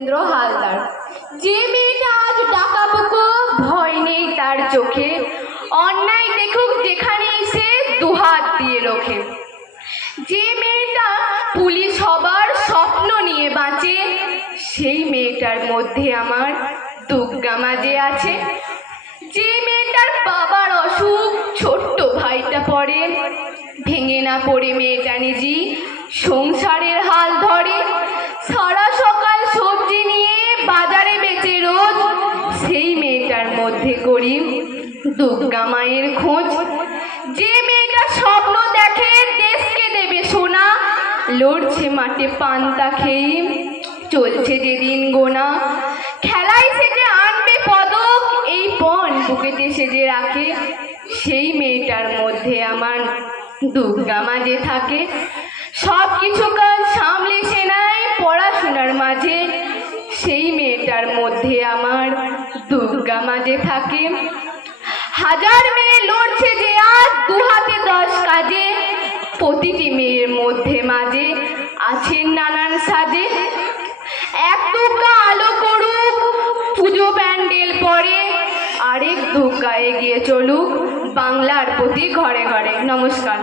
হালদার। যে মেয়েটা আজ ডাকাবুকো, ভয় নেই তার চোখে, অন্যায় দেখুক যেখানেই সে দুহাত দিয়ে রোখে। যে মেয়েটা পুলিশ হবার স্বপ্ন নিয়ে বাঁচে, সেই মেয়েটার মধ্যে আমার দুর্গা মাঝে আছে। যে মেয়েটার বাবার অসুখ, ছোট্ট ভাইটা পড়ে, ভেঙে না পড়ে মেয়েটা নিজে সংসারের হাল ধরে। সারা সকাল সবজি নিয়ে বাজারে বেচে রোজ, সেই মেয়েটার মধ্যে করি দুর্গা মায়ের খোঁজ। যে মেয়েটা স্বপ্ন দেখে দেশকে দেবে সোনা, লড়ছে মাঠে পান্তা খেয়ে, চলছে যেদিন গোনা। খেলায় সেজে আনবে পদক, এই পণ বুকেতে সেজে রাখে, সেই মেয়েটার মধ্যে আমার দুর্গা মাঝে থাকে। সব কিছু কাজ সামলে সে নেয় পড়াশোনার মাঝে, সেই মেয়েটার মধ্যে আমার দুর্গা মাঝে থাকে। হাজার মেয়ে লড়ছে যে আজ দুহাতে 10 কাজে, প্রতিটি মেয়ের মধ্যে মাঝে আছেন নানান সাজে। এক দুর্গা আলো করুক পুজো প্যান্ডেল পরে, আরেক দুর্গা এগিয়ে চলুক বাংলার প্রতি ঘরে ঘরে। নমস্কার।